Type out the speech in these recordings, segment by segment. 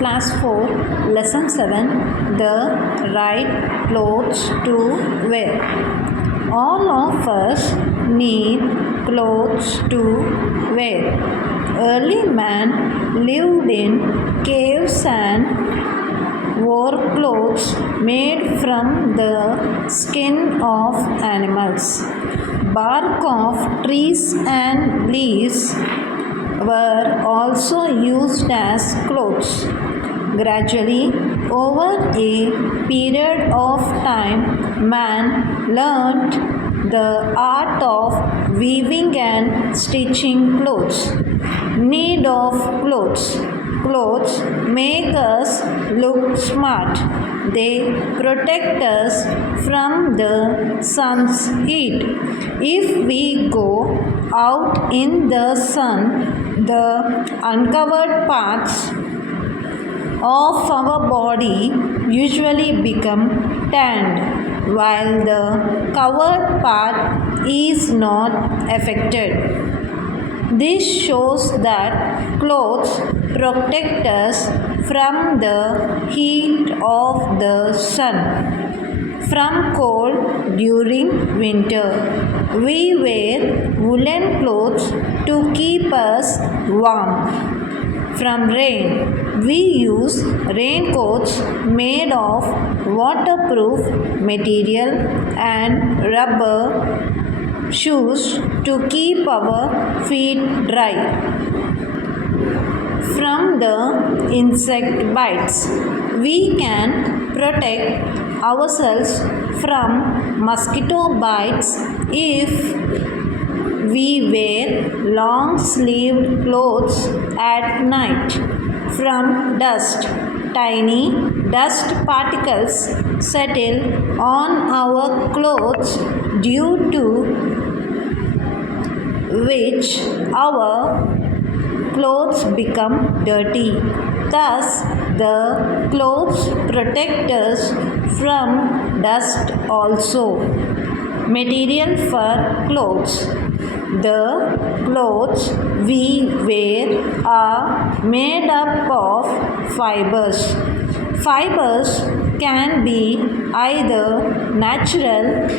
Class 4, Lesson 7, The Right Clothes to Wear. All of us need clothes to wear. Early man lived in caves and wore clothes made from the skin of animals. Bark of trees and leaves were also used as clothes. Gradually, over a period of time, man learned the art of weaving and stitching clothes. Need of clothes. Clothes make us look smart. They protect us from the sun's heat. If we go out in the sun, the uncovered parts of our body usually become tanned, while the covered part is not affected. This shows that clothes protect us from the heat of the sun. From cold during winter, we wear woolen clothes to keep us warm. From rain, we use raincoats made of waterproof material and rubber shoes to keep our feet dry. From the insect bites, we can protect ourselves from mosquito bites if we wear long sleeved clothes at night. From dust, tiny dust particles settle on our clothes, due to which our clothes become dirty. Thus, the clothes protect us from dust also. Material for clothes. The clothes we wear are made up of fibers. Fibers can be either natural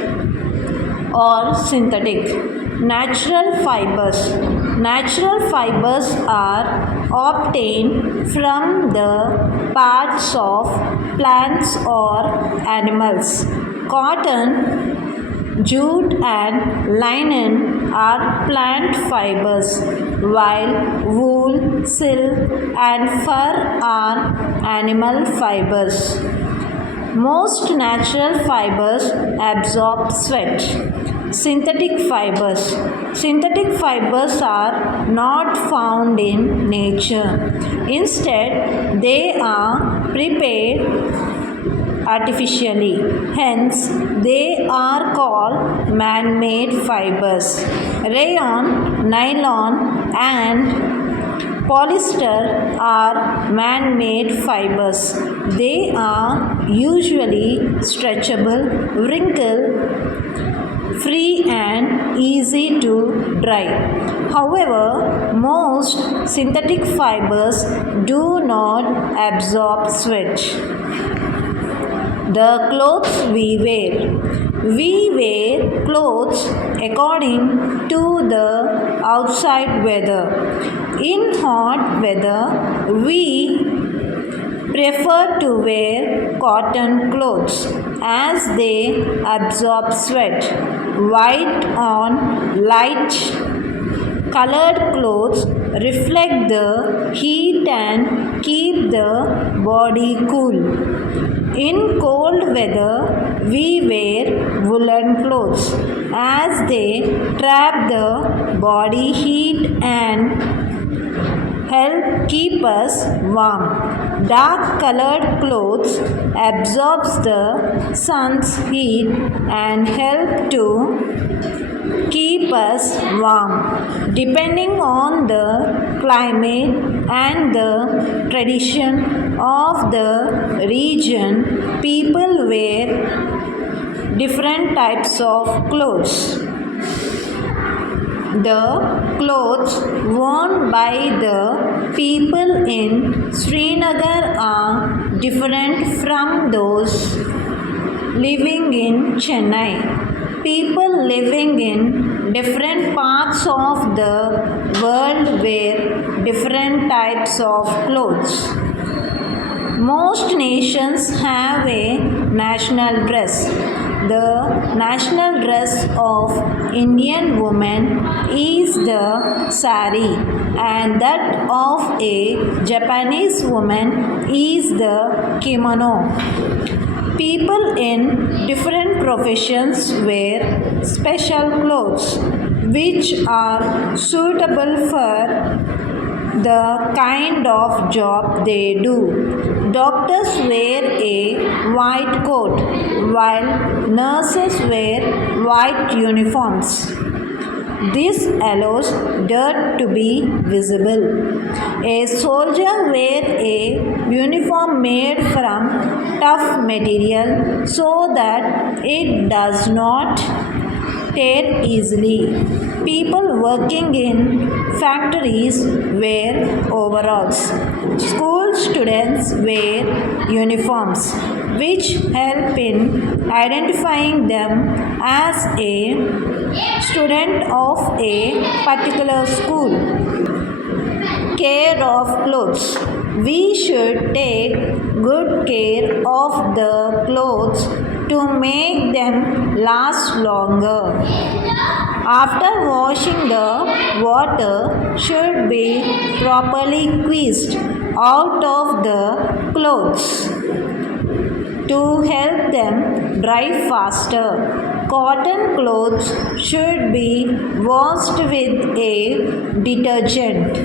or synthetic. Natural fibers. Natural fibers are obtained from the parts of plants or animals. Cotton, jute and linen are plant fibers, while wool, silk and fur are animal fibers. Most natural fibers absorb sweat. Synthetic fibers. Synthetic fibers are not found in nature. Instead, they are prepared artificially. Hence, they are called man-made fibers. Rayon, nylon and polyester are man-made fibers. They are usually stretchable, wrinkle-free and easy to dry. However, most synthetic fibers do not absorb sweat. The clothes we wear. We wear clothes according to the outside weather. In hot weather, we prefer to wear cotton clothes as they absorb sweat. White on light colored clothes reflect the heat and keep the body cool. In cold weather, we wear woolen clothes as they trap the body heat and help keep us warm. Dark colored clothes absorbs the sun's heat and help to keep us warm. Depending on the climate and the tradition of the region, people wear different types of clothes. The clothes worn by the people in Srinagar are different from those living in Chennai. People living in different parts of the world wear different types of clothes. Most nations have a national dress. The national dress of Indian women is the sari, and that of a Japanese woman is the kimono. People in different professions wear special clothes which are suitable for the kind of job they do. Doctors wear a white coat while nurses wear white uniforms. This allows dirt to be visible. A soldier wears a uniform made from tough material so that it does not tear easily. People working in factories wear overalls. School students wear uniforms, which help in identifying them as a student of a particular school. Care of clothes. We should take good care of the clothes to make them last longer. After washing, the water should be properly squeezed out of the clothes to help them dry faster. Cotton clothes should be washed with a detergent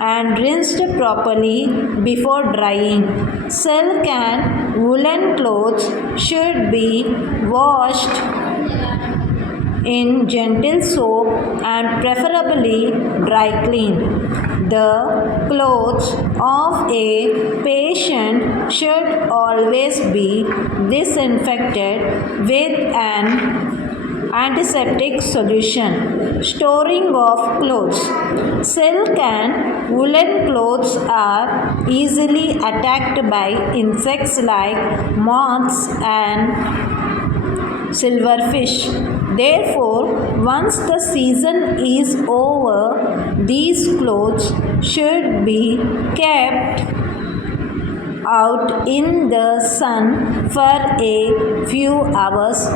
and rinsed properly before drying. Silk and woolen clothes should be washed in gentle soap and preferably dry cleaned. The clothes of a patient should always be disinfected with an antiseptic solution. Storing of clothes. Silk and woolen clothes are easily attacked by insects like moths and silverfish. Therefore, once the season is over, these clothes should be kept out in the sun for a few hours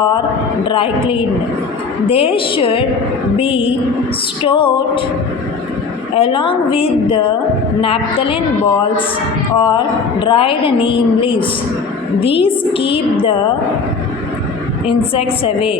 or dry cleaned. They should be stored along with the naphthalene balls or dried neem leaves. These keep the insects away.